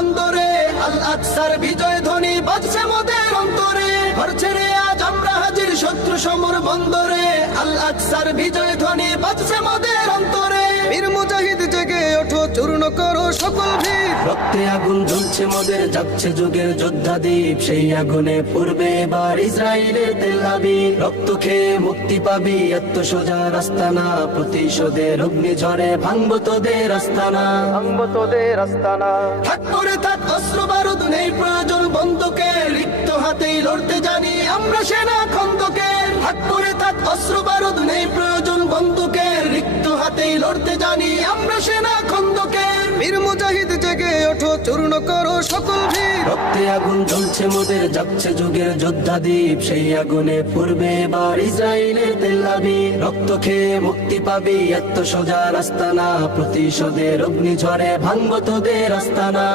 অন্তরে আল আকসার বিজয় ধ্বনি বাজছে মোদের অন্তরে, ঘর ছেড়ে আজ আমরা হাজির শত্রু সমর বন্দরে। আল আকসার বিজয় ধ্বনি বাজছে মোদের অন্তরে। বীর মুজাহিদ জেগে ওঠো, চূর্ণ করো সকল ভিড়। রক্তে আগুন জ্বলছে মোদের, যাচ্ছে যুগের যোদ্ধা দ্বীপ। সেই আগুনে পূর্বে এবার ইসরায়েলের তেল আবিব। রক্ত খেয়ে মুক্তি পাবি, এত সোজা রাস্তা না। প্রতিশোধের অগ্নি ঝরে ভাঙবো তোদের আস্তানা, ভাঙবো তোদের আস্তানা। থাক পরে থাক অস্ত্র বারুদ, নেই প্রয়োজন বন্দুকের। রিক্ত হাতেই লড়তে জানি আমরা সেনা খন্দকের। থাক পরে থাক অস্ত্র বারুদ, নেই প্রয়োজন বন্দুকের। রিক্ত হাতেই লড়তে জানি আমরা সেনা খন্দকের। বীর মুজাহিদ জেগে ওঠো, চূর্ণ করো সকল ভিড়। রক্তে আগুন জ্বলছে মোদের, যাচ্ছে যুগের যোদ্ধা দ্বীপ। সেই আগুনে পূর্বে এবার ইসরায়েলের তেল আবিব। রক্ত খেয়ে মুক্তি পাবি, এত সোজা রাস্তা না। প্রতিশোধের অগ্নি ঝরে ভাঙবো তোদের আস্তানা।